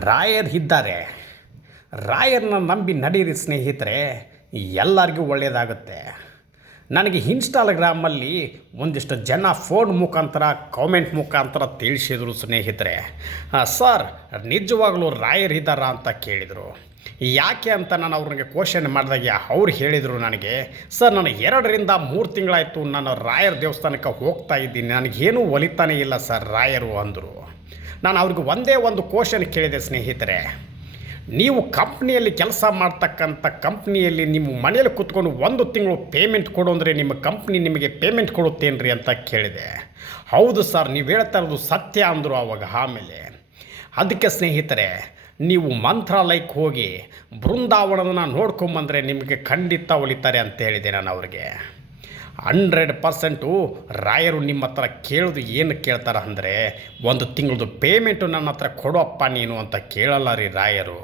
ರಾಯರಿದ್ದಾರೆ. ರಾಯರನ್ನ ನಂಬಿ ನಡೀರಿ ಸ್ನೇಹಿತರೆ, ಎಲ್ಲರಿಗೂ ಒಳ್ಳೆಯದಾಗುತ್ತೆ. ನನಗೆ ಇನ್ಸ್ಟಾಗ್ರಾಮಲ್ಲಿ ಒಂದಿಷ್ಟು ಜನ ಫೋನ್ ಮುಖಾಂತರ ಕಾಮೆಂಟ್ ಮುಖಾಂತರ ತಿಳಿಸಿದರು ಸ್ನೇಹಿತರೆ. ಸರ್, ನಿಜವಾಗ್ಲೂ ರಾಯರಿದ್ದಾರಾ ಅಂತ ಕೇಳಿದರು. ಯಾಕೆ ಅಂತ ನಾನು ಅವ್ರಿಗೆ ಕ್ವಶನ್ ಮಾಡಿದಾಗ ಅವ್ರು ಹೇಳಿದರು ನನಗೆ, ಸರ್ ನಾನು 2-3 ತಿಂಗಳಾಯಿತು ನಾನು ರಾಯರ ದೇವಸ್ಥಾನಕ್ಕೆ ಹೋಗ್ತಾ ಇದ್ದೀನಿ, ನನಗೇನೂ ಒಲಿತಾನೇ ಇಲ್ಲ ಸರ್ ರಾಯರು ಅಂದರು. ನಾನು ಅವ್ರಿಗೆ ಒಂದೇ ಒಂದು ಕ್ವಶನ್ ಕೇಳಿದೆ ಸ್ನೇಹಿತರೆ, ನೀವು ಕಂಪ್ನಿಯಲ್ಲಿ ಕೆಲಸ ಮಾಡ್ತಕ್ಕಂಥ ಕಂಪ್ನಿಯಲ್ಲಿ ನಿಮ್ಮ ಮನೇಲಿ ಕೂತ್ಕೊಂಡು 1 ತಿಂಗಳು ಪೇಮೆಂಟ್ ಕೊಡು ಅಂದರೆ ನಿಮ್ಮ ಕಂಪ್ನಿ ನಿಮಗೆ ಪೇಮೆಂಟ್ ಕೊಡುತ್ತೇನ್ರಿ ಅಂತ ಕೇಳಿದೆ. ಹೌದು ಸರ್, ನೀವು ಹೇಳ್ತಾ ಇರೋದು ಸತ್ಯ ಅಂದರು ಆವಾಗ. ಆಮೇಲೆ ಅದಕ್ಕೆ ಸ್ನೇಹಿತರೆ, ನೀವು ಮಂತ್ರಾಲಯಕ್ಕೆ ಹೋಗಿ ಬೃಂದಾವನವನ್ನು ನೋಡ್ಕೊಂಬಂದರೆ ನಿಮಗೆ ಖಂಡಿತ ಒಲಿತಾರೆ ಅಂತ ಹೇಳಿದೆ ನಾನು ಅವ್ರಿಗೆ. 100% ರಾಯರು ನಿಮ್ಮ ಹತ್ರ ಕೇಳೋದು ಏನು ಕೇಳ್ತಾರೆ ಅಂದರೆ, 1 ತಿಂಗಳದು ಪೇಮೆಂಟು ನನ್ನ ಹತ್ರ ಕೊಡೋಪ್ಪ ನೀನು ಅಂತ ಕೇಳಲ್ಲ ರೀ ರಾಯರು.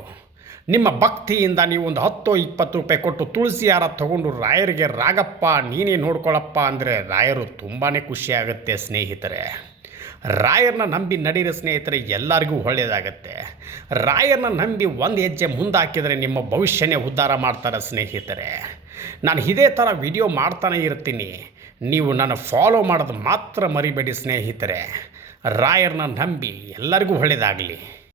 ನಿಮ್ಮ ಭಕ್ತಿಯಿಂದ ನೀವು ಒಂದು 10-20 ರೂಪಾಯಿ ಕೊಟ್ಟು ತುಳಸಿ ಹಾರ ತೊಗೊಂಡು ರಾಯರಿಗೆ ರಾಗಪ್ಪ ನೀನೇ ನೋಡ್ಕೊಳ್ಳಪ್ಪ ಅಂದರೆ ರಾಯರು ತುಂಬಾ ಖುಷಿಯಾಗುತ್ತೆ ಸ್ನೇಹಿತರೆ. ರಾಯರನ್ನ ನಂಬಿ ನಡೀರಿ ಸ್ನೇಹಿತರೆ, ಎಲ್ಲರಿಗೂ ಒಳ್ಳೆಯದಾಗತ್ತೆ. ರಾಯರನ್ನ ನಂಬಿ ಒಂದು ಹೆಜ್ಜೆ ಮುಂದೆ ಹಾಕಿದರೆ ನಿಮ್ಮ ಭವಿಷ್ಯನೇ ಉದ್ಧಾರ ಮಾಡ್ತಾರೆ ಸ್ನೇಹಿತರೆ. ನಾನು ಇದೇ ಥರ ವಿಡಿಯೋ ಮಾಡ್ತಾನೆ ಇರ್ತೀನಿ, ನೀವು ನನ್ನ ಫಾಲೋ ಮಾಡೋದು ಮಾತ್ರ ಮರಿಬೇಡಿ ಸ್ನೇಹಿತರೆ. ರಾಯರನ್ನ ನಂಬಿ ಎಲ್ಲರಿಗೂ ಒಳ್ಳೆಯದಾಗಲಿ.